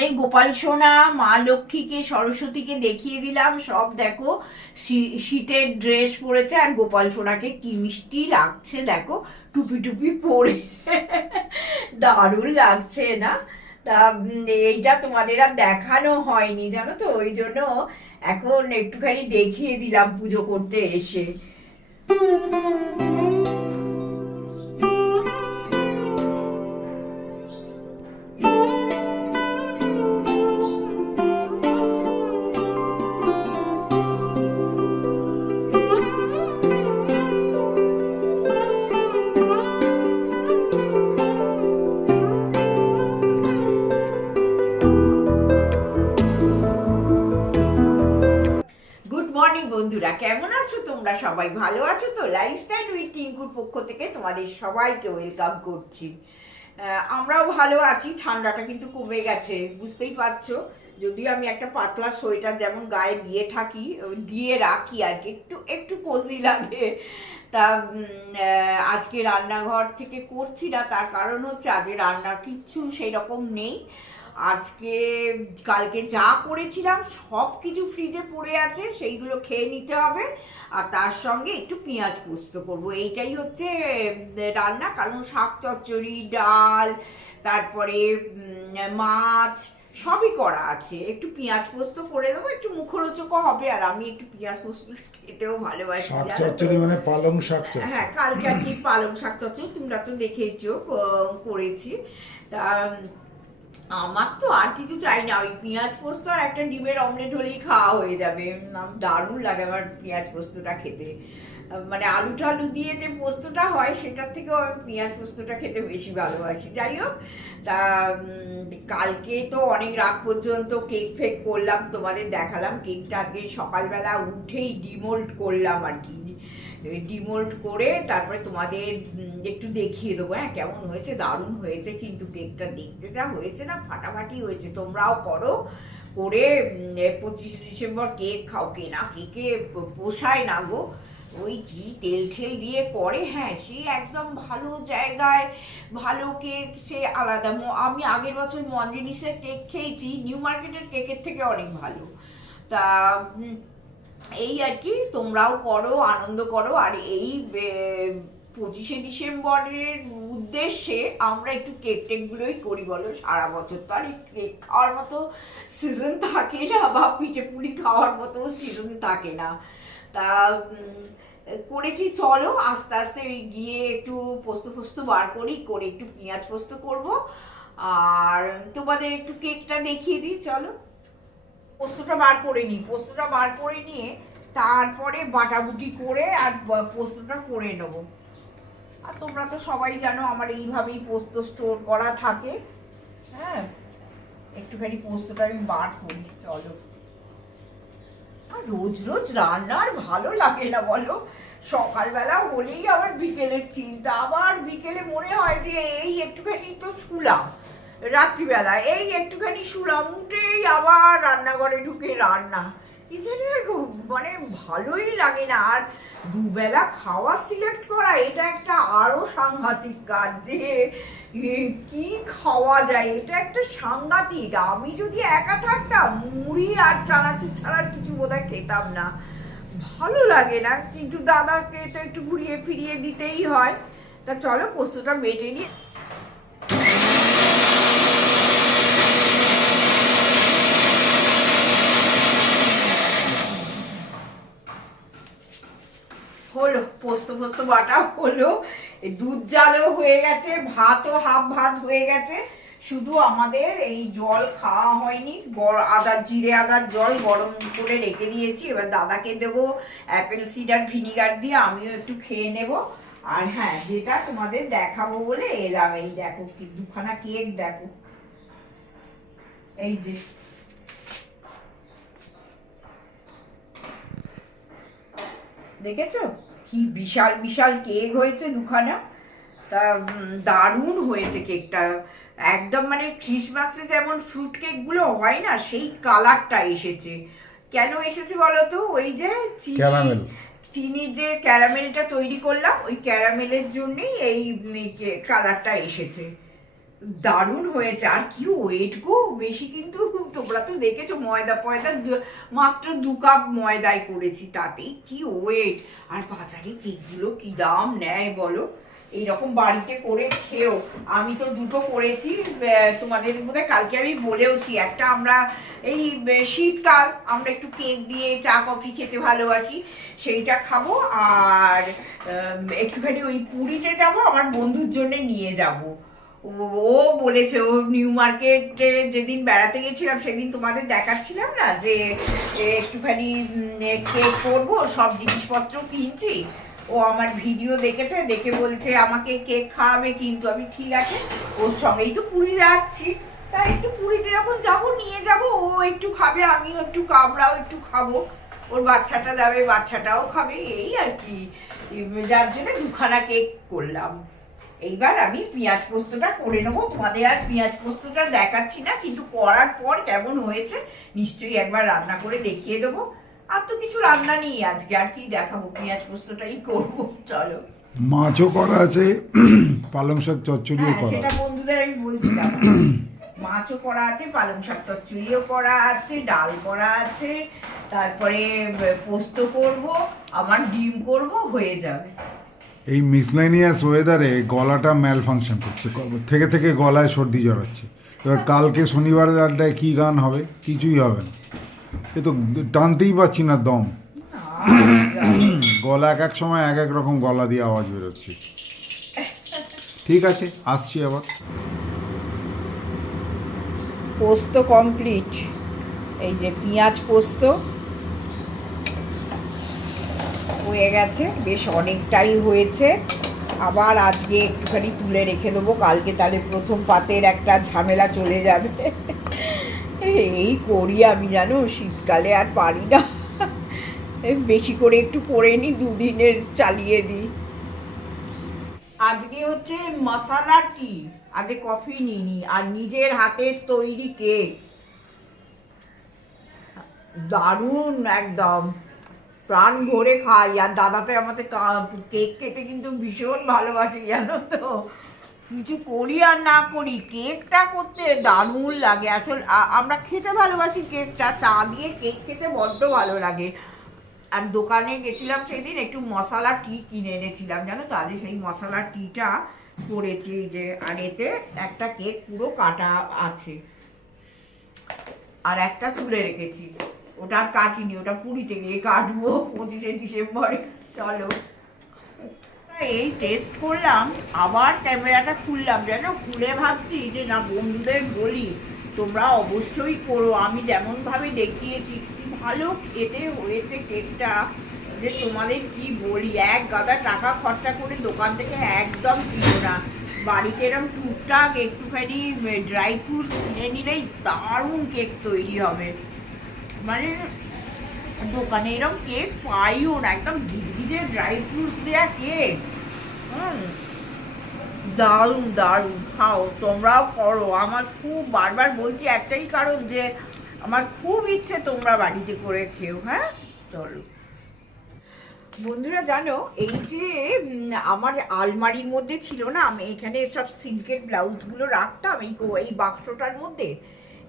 তোমাদের গোপাল সোনা, মা লক্ষ্মীকে, সরস্বতীকে দেখিয়ে দিলাম। সব দেখো শীতের ড্রেস পরেছে আর গোপাল সোনাকে কি মিষ্টি লাগছে, দেখো, টুপি টুপি পরে। দারুণ লাগছে না? তা এইটা তোমাদের আর দেখানো হয়নি, জানো তো? ওই জন্য এখন একটুখানি দেখিয়ে দিলাম পুজো করতে এসে। মর্নিং বন্ধুরা, কেমন আছো তোমরা? সবাই ভালো আছো তো? লাইফস্টাইল উইথ টিঙ্কুর পক্ষ থেকে তোমাদের সবাইকে ওয়েলকাম করছি। আমরাও ভালো আছি, ঠান্ডাটা কিন্তু কমে গেছে, বুঝতেই পারছ? যদিও আমি একটা পাতলা সোয়েটার যেমন গায়ে দিয়ে থাকি দিয়ে রাখি আর কি, একটু একটু কোজি লাগে। তা আজকে রান্নাঘর থেকে করছি না, তার কারণ হচ্ছে আজকে রান্নার কিচ্ছু সেই রকম নেই। আজকে কালকে যা করেছিলাম সব কিছু ফ্রিজে পড়ে আছে সেইগুলো খেয়ে নিতে হবে। আর তার সঙ্গে একটু পেঁয়াজ পোস্ত করব। এইটাই হচ্ছে রান্না। কারণ শাক চচ্চড়ি ডাল তারপরে মাছ সবই করা আছে। একটু পেঁয়াজ পোস্ত করে দেবো একটু মুখরোচকও হবে। আর আমি একটু পেঁয়াজ পোস্ত খেতেও ভালোবাসি শাক চচ্চড়ি মানে পালং শাক হ্যাঁ কালকে আর কি পালং শাক চচ্চড়ি তোমরা তো দেখেছ করেছি। তা আমার তো আর কিছু চাই না, ওই পেঁয়াজ পোস্ত আর একটা ডিমের অমলেট হলেই খাওয়া হয়ে যাবে। দারুণ লাগে আমার পেঁয়াজ পোস্তটা খেতে। মানে আলু টালু দিয়ে যে পোস্তটা হয়, সেটার থেকেও আমি পেঁয়াজ পোস্তটা খেতে বেশি ভালোবাসি। যাই হোক, তা কালকে তো অনেক রাত পর্যন্ত কেক ফেক করলাম, তোমাদের দেখালাম। কেকটা আজকে সকালবেলা উঠেই ডিমোল্ড করলাম আর কি। ডিমোল্ড করে তারপরে তোমাদের একটু দেখিয়ে দেবো। হ্যাঁ কেমন হয়েছে? দারুণ হয়েছে কিন্তু কেকটা দেখতে যা হয়েছে না, ফাটাফাটি হয়েছে। তোমরাও করো করে পঁচিশে ডিসেম্বর কেক খাও কেনা কেকে প- পোষায় না গো। ওই কি তেল ঠেল দিয়ে করে হ্যাঁ সে একদম ভালো জায়গায় ভালো কেক, সে আলাদা। আমি আগের বছর মঞ্জিনিসের কেক খেয়েছি, নিউ মার্কেটের কেকের থেকে অনেক ভালো। তা এই আর কি, তোমরাও করো, আনন্দ করো। আর এই পঁচিশে ডিসেম্বরের উদ্দেশ্যে আমরা একটু কেক টেকগুলোই করি, বলো। সারা বছর তো আর এই কেক খাওয়ার মতো সিজন থাকে না, বা পিঠে পুলি খাওয়ার মতো সিজন থাকে না। তা করেছি, চলো। আস্তে আস্তে গিয়ে একটু পোস্ত ফোস্ত বার করি, করে একটু পেঁয়াজ পোস্ত করব। আর তোমাদের একটু কেকটা দেখিয়ে দিই, চলো। পোস্তটা বার করে নিই। পোস্তটা বার করে নিয়ে তারপরে বাটাবুটি করে আর পোস্তটা করে নেব। আর তোমরা তো সবাই জানো আমার এইভাবেই পোস্ত স্টোর করা থাকে। হ্যাঁ? একটুখানি পোস্তটা আমি বার করি, চলো। আর রোজ রোজ রান্না আর ভালো লাগে না বলো? সকালবেলা হলেই আবার বিকেলের চিন্তা। আবার বিকেলে মনে হয় যে এই একটুখানি তো শুলাম রাত্রিবেলা। এই একটুখানি শুলাম উঠেই আবার রান্নাঘরে ঢুকে রান্না। মানে ভালোই লাগে না। আর দুবেলা খাওয়া সিলেক্ট করা, এটা একটা আরও সাংঘাতিক কাজ যে কি খাওয়া যায়? এটা একটা সাংঘাতিক। আমি যদি একা থাকতাম, মুড়ি আর চানাচুর ছাড়া কিছু বোধহয় খেতাম না। ভালো লাগে না। কিন্তু দাদাকে তো একটু ঘুরিয়ে ফিরিয়ে দিতেই হয়। তা চলো, পোস্তটা বেটে নিয়ে হলো, পোস্ত পোস্ত বাটা হলো। দুধ জালও হয়ে গেছে, ভাতও হাফ ভাত হয়ে গেছে। শুধু আমাদের এই জল খাওয়া হয়নি, গর- আদা, জিরে আদার জল গরম করে রেখে দিয়েছি। এবার দাদাকে দেবো অ্যাপেল সিডার ভিনিগার দিয়ে, আমিও একটু খেয়ে নেব। আর হ্যাঁ যেটা তোমাদের দেখাবো বলে এলাম। এই দেখো কি, দুখানা কেক দেখো। এই যে। দেখেছ? কি বিশাল বিশাল কেক হয়েছে দুখানা। তা দারুণ হয়েছে কেকটা। একদম মানে ক্রিসমাসে যেমন ফ্রুট কেকগুলো হয় না সেই কালারটা এসেছে। কেন এসেছে বলো তো ওই যে চিনি চিনি যে ক্যারামেলটা তৈরি করলাম ওই ক্যারামেলের জন্যই এই কালারটা এসেছে। দারুণ হয়েছে। আর কি ওয়েট গো? বেশি কিন্তু তোমরা তো দেখেছ, ময়দা ফয়দা দু- মাত্র দু কাপ ময়দায় করেছি তাতেই কি ওয়েট আর বাজারে কেকগুলো কি দাম নেয় বলো? এইরকম বাড়িতে করে খেও। আমি তো দুটো করেছি তোমাদের বোধহয় কালকে আমি বলেওছি। একটা আমরা এই শীতকাল, আমরা একটু কেক দিয়ে চা, কফি খেতে ভালোবাসি, সেইটা খাব। আর একটুখানি ওই পুরীতে যাব, আমার বন্ধুর জন্য নিয়ে যাব। ও ও বলেছে, ও নিউ মার্কেটে যেদিন বেড়াতে গেছিলাম, সেদিন তোমাদের দেখাচ্ছিলাম না যে একটুখানি কেক করব, সব জিনিসপত্র কিনছি। ও আমার ভিডিও দেখেছে, দেখে বলছে, আমাকে কেক খাওয়াবে কিন্তু আমি, ঠিক আছে, ওর সঙ্গেই তো পুরী যাচ্ছি। তাই একটু পুরীতে যখন যাব, নিয়ে যাব, ও একটু খাবে, আমিও একটু আমরাও একটু খাব। ওর বাচ্চাটা যাবে, বাচ্চাটাও খাবে, এই আর কি। যার জন্য দুখানা কেক করলাম। এইবার আমি পেঁয়াজ পোস্তটা করে নেব। তোমাদের আর পেঁয়াজ পোস্তটা দেখাচ্ছি না কিন্তু করার পর কেমন হয়েছে নিশ্চয়ই একবার রান্না করে দেখিয়ে দেবো। আর তো কিছু রান্না নেই আজকে আর কি দেখাবো পেঁয়াজ পোস্তটাই করব চলো। মাছও করা আছে পালং শাক চচ্চড়িও হ্যাঁ করা সেটা বন্ধুদের আমি বলছিলাম। মাছও করা আছে পালং শাক চচ্চড়িও করা আছে ডাল করা আছে তারপরে পোস্ত করব আমার ডিম করব হয়ে যাবে। এই মিসলাইনিয়াস ওয়েদারে গলাটা ম্যাল ফাংশন করছে। থেকে থেকে গলায় সর্দি জড়াচ্ছে। এবার কালকে শনিবারের আড্ডায় কী গান হবে? কিছুই হবে না। এ তো টানতেই পাচ্ছি না দম। গলা এক এক সময় এক এক রকম গলা দিয়ে আওয়াজ বেরোচ্ছে। ঠিক আছে, আসছি আবার। পোস্ত কমপ্লিট এই যে পেঁয়াজ পোস্ত হয়ে গেছে, বেশ অনেকটাই হয়েছে। আবার আজকে একটুখানি তুলে রেখে দেবো, কালকে তাহলে প্রথম পাতের একটা ঝামেলা চলে যাবে। এই করি আমি জানো, শীতকালে আর পারি না। বেশি করে একটু করে নিই, দুদিনের চালিয়ে দিই। আজকে হচ্ছে মশালা টি আজকে কফি নিইনি আর নিজের হাতের তৈরি কেক দারুণ একদম। প্রাণ ভরে খাই। আর দাদাতে আমাদের কেক খেতে কিন্তু ভীষণ ভালোবাসে, জানো তো? কিছু করি আর না করি, কেকটা করতে দারুণ লাগে। আসল আমরা খেতে ভালোবাসি কেকটা, চা দিয়ে কেক খেতে বড্ড ভালো লাগে। আর দোকানে গেছিলাম সেদিন, একটু মশলা টি কিনে এনেছিলাম, জানো তো? আজকে সেই মশলা টিটা করেছি যে, আর এতে একটা কেক পুরো কাটা আছে। আর একটা তুলে রেখেছি। ওটা আর কাটিনি, ওটা পুরীতে গিয়ে কাটবো পঁচিশে ডিসেম্বরে। চলো। এই টেস্ট করলাম, আবার ক্যামেরাটা খুললাম, যেন খুলে ভাবছি যে না, বন্ধুদের বলি, তোমরা অবশ্যই করো, আমি যেমনভাবে দেখিয়েছি, কি ভালো খেতে হয়েছে কেকটা যে তোমাদের কি বলি, এক গাদা টাকা খরচা করে দোকান থেকে একদম কিনো না। বাড়িতে এরকম টুকটাক একটুখানি ড্রাই ফ্রুটস কিনে নিলেই দারুণ কেক তৈরি হবে। মানে দোকানে এরকম কেক পাইও না, একদম গিজগিজে ড্রাই ফ্রুটস দেওয়া কেক। দারুণ দারুণ, খাও, তোমরাও করো। আমার খুব বারবার বলছি একটাই কারণ যে, আমার খুব ইচ্ছে তোমরা বাড়িতে করে খেও হ্যাঁ? চলো। বন্ধুরা, জানো, এই যে আমার আলমারির মধ্যে ছিল না, আমি এখানে সব সিল্কের ব্লাউজগুলো রাখতাম, এই এই বাক্সটার মধ্যে।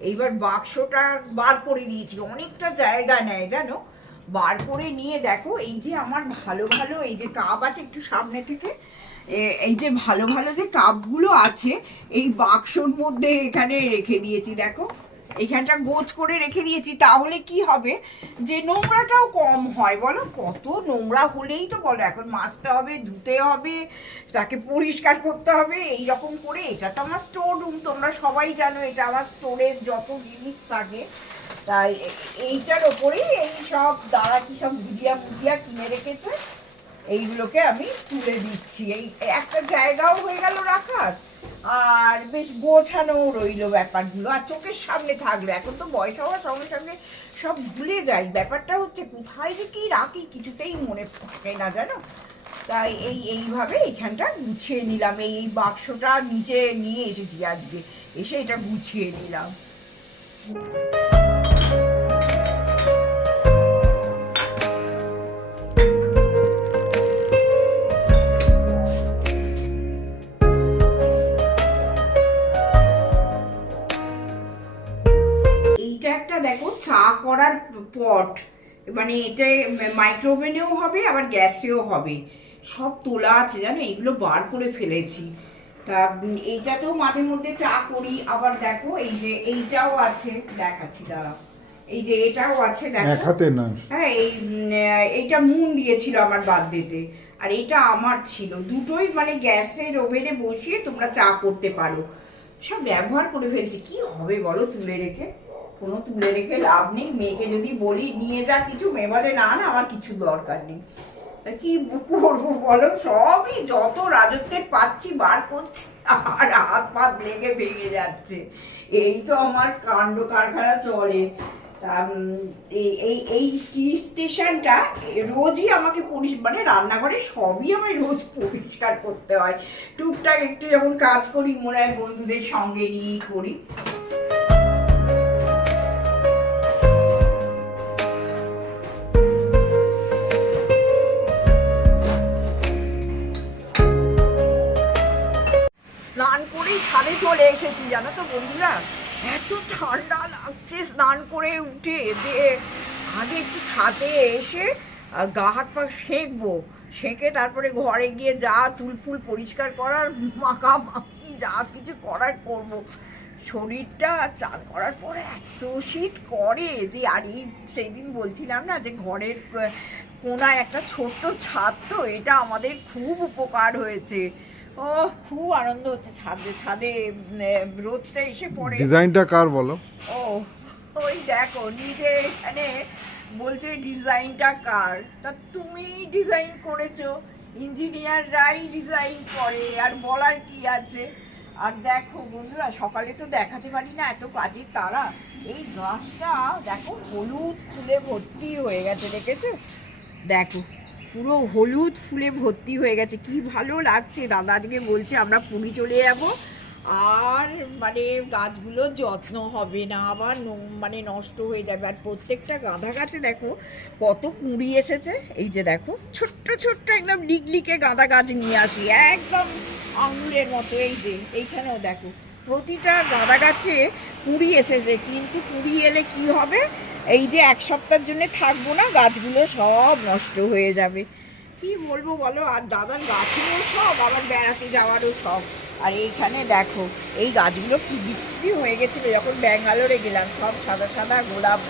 এইবার বাক্সটা বার করে দিয়েছি, অনেকটা জায়গা নেয়, জানো? বার করে নিয়ে দেখো, এই যে আমার ভালো ভালো এই যে কাপ আছে একটু সামনে থেকে এই যে ভালো ভালো যে কাপগুলো আছে, এই বাক্সর মধ্যে এখানে রেখে দিয়েছি, দেখো। এখানটা গোছ করে রেখে দিয়েছি, তাহলে কি হবে? যে নোংরাটাও কম হয়, বলো? কত নোংরা হলেই তো বলো, এখন মাজতে হবে, ধুতে হবে, তাকে পরিষ্কার করতে হবে এই রকম করে এটা তো আমার স্টোর রুম তোমরা সবাই জানো এটা আমার স্টোরের যত জিনিস থাকে। তাই এইটার ওপরেই এই সব দাদা কি সব ভুজিয়া ভুজিয়া কিনে রেখেছে। এইগুলোকে আমি তুলে দিচ্ছি। এই একটা জায়গাও হয়ে গেল রাখার। আর বেশ গোছানো রইল ব্যাপারগুলো। আর চোখের সামনে থাকল। এখন তো বয়স হওয়ার সঙ্গে সঙ্গে সব ভুলে যাই। ব্যাপারটা হচ্ছে, কোথায় যে কী রাখি কিছুতেই মনে থাকে না, জানো? তাই এই, এইভাবে এখানটা গুছিয়ে নিলাম। এই এই বাক্সটা নিচে নিয়ে এসেছি আজকে। এসে এটা গুছিয়ে নিলাম। চা করার পট মানে এটা মাইক্রোওভেনেও হবে আবার গ্যাসেও হবে। সব তোলা আছে জানো? এগুলো বার করে ফেলেছি। তা এইটাতেও মাঝে মধ্যে চা করি আবার দেখো এই যে এইটাও আছে দেখাচ্ছি দাঁড়াও। এই যে এটাও আছে এক দেখো না? হ্যাঁ এই এইটা মুন দিয়েছিল আমার বার্থডেতে আর এটা আমার ছিল। দুটোই মানে গ্যাসের ওভেনে বসিয়ে তোমরা চা করতে পারো। সব ব্যবহার করে ফেলছি। কি হবে বলো তুলে রেখে? কোনো তুলে রেখে লাভ নেই। মেয়েকে যদি বলি, নিয়ে যা কিছু। মেয়ে বলে, না না, আমার কিছু দরকার নেই। তা কি করব বলো? সবই যত রাজত্বের পাচ্ছি, বার করছি, আর হাত পাত লেগে ভেঙে যাচ্ছে। এই তো আমার কাণ্ড কারখানা চলে। তা এই- এই টি স্টেশনটা রোজই আমাকে পরিষ মানে রান্নাঘরে সবই আমার রোজ পরিষ্কার করতে হয়। টুকটাক একটু যখন কাজ করি, মনে হয় বন্ধুদের সঙ্গে নিয়েই করি। ছাদে চলে এসেছি, জানো তো বন্ধুরা? এত ঠান্ডা লাগছে স্নান করে উঠে যে আগে একটু ছাদে এসে গা হাত পা সেঁকবো, সেঁকে তারপরে ঘরে গিয়ে যা চুল ফুল পরিষ্কার করার, মাখা মাখি যা কিছু করার করব। শরীরটা চান করার পরে এত শীত করে যে, আর এই সেই দিন বলছিলাম না যে, ঘরের কোনায় একটা ছোট্ট ছাদ তো, এটা আমাদের খুব উপকার হয়েছে। ও খুব আনন্দ হচ্ছে ছাদে ছাদে রোদটা এসে পড়ে। ডিজাইনটা কার বলো? ও ওই দেখো নিজে এখানে বলছে ডিজাইনটা কার। তা তুমি ডিজাইন করেছ ইঞ্জিনিয়াররাই ডিজাইন করে আর বলার কি আছে? আর দেখো বন্ধুরা সকালে তো দেখাতে পারি না এত কাজের তারা। এই গাছটা দেখো হলুদ ফুলে ভর্তি হয়ে গেছে দেখেছ? দেখো পুরো হলুদ ফুলে ভর্তি হয়ে গেছে। কি ভালো লাগছে। দাদা আজকে বলছে আমরা পুরী চলে যাব। আর মানে গাছগুলোর যত্ন হবে না, আবার মানে নষ্ট হয়ে যাবে। আর প্রত্যেকটা গাঁদা গাছে দেখো কত কুঁড়ি এসেছে। এই যে দেখো, ছোট্ট ছোট্ট একদম লিকলিকে গাঁদা গাছ নিয়ে আসি। একদম আঙুরের মতো। এই যে, এইখানেও দেখো, প্রতিটা গাঁদা গাছে কুঁড়ি এসেছে। কিন্তু কুঁড়ি এলে কি হবে? এই যে এক সপ্তাহের জন্য থাকব না, গাছগুলো সব নষ্ট হয়ে যাবে। কি বলব বলো? আর দাদার গাছেরও সব, আবার বেড়াতে যাওয়ারও সব আর এইখানে দেখো, এই গাছগুলো কি বিচ্ছিরি হয়ে গেছিল। যখন ব্যাঙ্গালোরে গেলাম, সব সাদা সাদা গোলাপ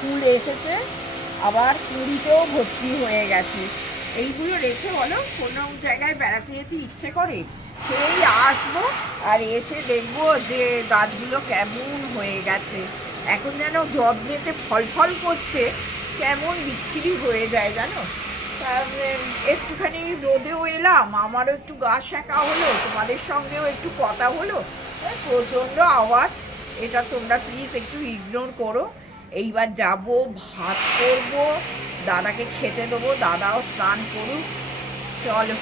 ফুল এসেছে, আবার কুড়িতেও ভর্তি হয়ে গেছে। এইগুলো রেখে বলো, কোনো জায়গায় বেড়াতে যেতে ইচ্ছে করে? সেই আসব আর এসে দেখব যে গাছগুলো কেমন হয়ে গেছে। এখন যেন যত্নেতে ফল ফল করছে, কেমন বিচ্ছিরি হয়ে যায় জানো? একটুখানি রোদেও এলাম, আমারও একটু গা শেখা হলো, তোমাদের সঙ্গেও একটু কথা হলো। এই প্রচণ্ড আওয়াজ, এটা তোমরা প্লিজ একটু ইগনোর করো। এইবার যাব, ভাত করব, দাদাকে খেতে দেবো, দাদাও স্নান করুক। চলো,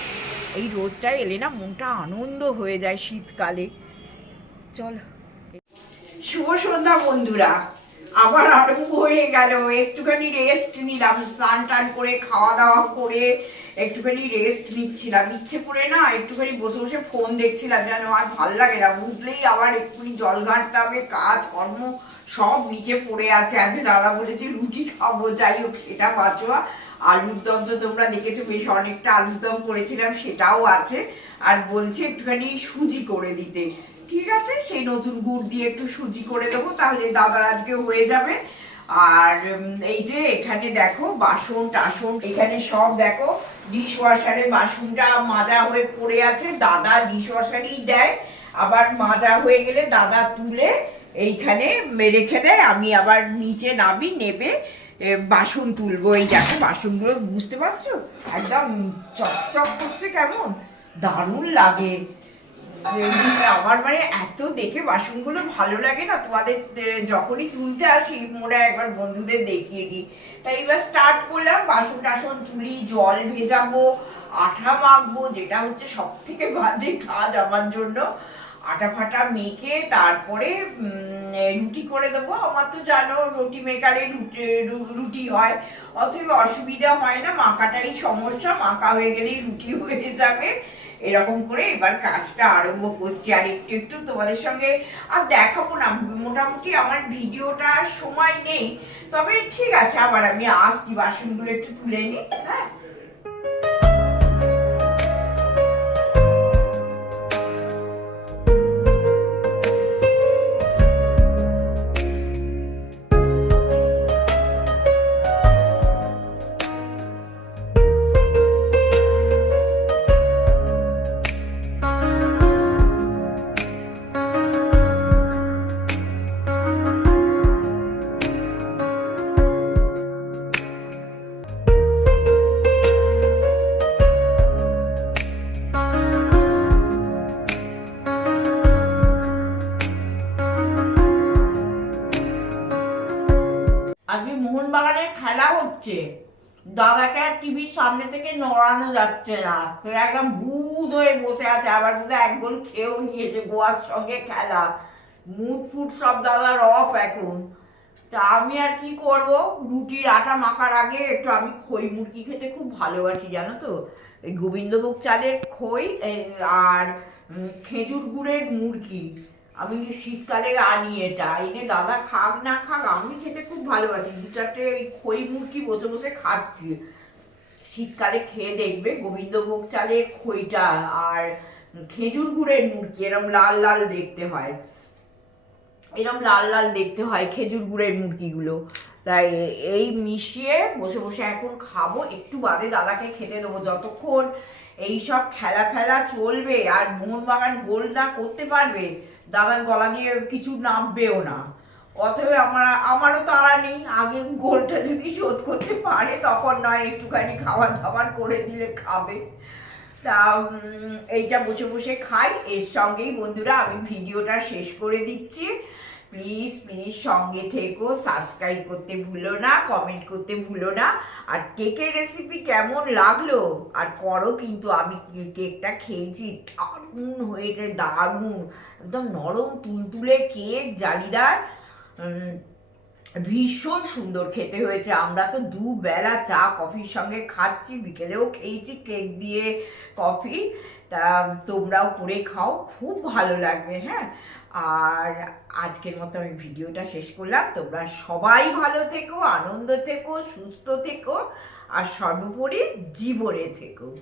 এই রোদটা এলে না মনটা আনন্দ হয়ে যায় শীতকালে। চলো। শুভ সন্ধ্যা, বন্ধুরা। আবার আরম্ভ হয়ে গেল। একটুখানি রেস্ট নিলাম, স্নান টান করে, খাওয়া দাওয়া করে একটুখানি রেস্ট নিচ্ছিলাম। ইচ্ছে করে না, একটুখানি বসে বসে ফোন দেখছিলাম, যেন আর ভালো লাগে না। উঠলেই আবার একটুখানি জল ঘাঁটতে হবে কাজ কর্ম সব নিচে পড়ে আছে। আজকে দাদা বলেছে, রুটি খাব, যাই হোক, সেটা বাঁচোয়া আলুর দম তো তোমরা দেখেছ, বেশ অনেকটা আলুর দম করেছিলাম, সেটাও আছে। আর বলছে একটুখানি সুজি করে দিতে। ঠিক আছে, সেই নতুন গুড় দিয়ে একটু সুজি করে দেবো, তাহলে দাদার আজকে হয়ে যাবে। আর এই যে এখানে দেখো, বাসন টাসন, এখানে সব দেখো ডিশ ওয়াশারে বাসনটা মাজা হয়ে পড়ে আছে, দাদা ডিশ ওয়াশারেই দেয়। আবার মাজা হয়ে গেলে দাদা তুলে এইখানে রেখে দেয়, আমি আবার নিচে নামি, নেবে বাসন তুলবো। এই দেখো, বাসনগুলো বুঝতে পারছ? একদম চকচক করছে কেমন? দারুণ লাগে। আমার মানে এত দেখে বাসনগুলো ভালো লাগে না? তোমাদের যখনই তুলতে আসি, মোরা একবার বন্ধুদের দেখিয়ে দিই। তাই এবার স্টার্ট করলাম, বাসন টাসন তুলি, জল ভেজাবো, আঠা মাখবো, যেটা হচ্ছে সব থেকে বাজে কাজ আমার জন্য। আটা ফাটা মেখে তারপরে রুটি করে দেবো। আমার তো জানো, রুটি মেকারে রুটি হয়। অতএব অসুবিধা হয় না, মাখাটাই সমস্যা, মাখা হয়ে গেলেই রুটি হয়ে যাবে। এরকম করে এবার কাজটা আরম্ভ করছি। আর একটু একটু তোমাদের সঙ্গে আর দেখাবো না। মোটামুটি আমার ভিডিওটা সময় নেই। তবে ঠিক আছে, আবার আমি আসছি। বাসনগুলো একটু তুলে নিই হ্যাঁ? হচ্ছে দাদাকে আর টিভির সামনে থেকে নড়ানো যাচ্ছে না। একদম ভূত হয়ে বসে আছে, আবার বোধহয় এক গোল খেয়েও নিয়েছে গোয়ার সঙ্গে খেলা। মুড ফুট সব দাদার অফ এখন। তা আমি আর কি করব? রুটির আটা মাখার আগে একটু আমি খই মুরগি খেতে খুব ভালোবাসি, জানো তো? গোবিন্দভোগ চালের খই আর খেজুর গুড়ের মুরগি। আমি শীতকালে আনি এটা। এনে দাদা খাক না খাক, আমি খেতে খুব ভালোবাসি। দু চারটে ওই খই মুরগি বসে বসে খাচ্ছি। শীতকালে খেয়ে দেখবে গোবিন্দভোগ চালের খইটা আর খেজুর গুড়ের মুরগি, এরম লাল লাল দেখতে হয়। এরম লাল লাল দেখতে হয় খেজুর গুড়ের মুরগিগুলো। তাই এই মিশিয়ে বসে বসে এখন খাব। একটু বাদে দাদাকে খেতে দেবো। যতক্ষণ এই সব খেলা ফেলা চলবে আর মোহনবাগান গোল না করতে পারবে দাদার গলা দিয়ে কিছু নামবেও না। অতএব আমার, আমারও তারা নেই। আগে গোলটা যদি শোধ করতে পারে, তখন নয়, একটুখানি খাবার দাবার করে দিলে খাবে। তা এইটা বসে বসে খাই। এর সঙ্গেই বন্ধুরা, আমি ভিডিওটা শেষ করে দিচ্ছি। প্লিজ প্লিজ সঙ্গে থেকো সাবস্ক্রাইব করতে ভুলো না কমেন্ট করতে ভুলো না। আর কেকের রেসিপি কেমন লাগল? আর করো কিন্তু, আমি কেকটা খেয়েছি, দারুণ হয়েছে, দারুণ। একদম নরম, তুলতুলে কেক জালিদার। ভীষণ সুন্দর খেতে হয়েছে। আমরা তো দুবেলা চা, কফির সঙ্গে খাচ্ছি, বিকেলেও খেয়েছি কেক দিয়ে কফি। তা তোমরাও করে খাও, খুব ভালো লাগবে হ্যাঁ? আর আজকের মতো আমি ভিডিওটা শেষ করলাম। তোমরা সবাই ভালো থেকো, আনন্দ থেকো, সুস্থ থেকো, আর সর্বোপরি জীবনে থেকো।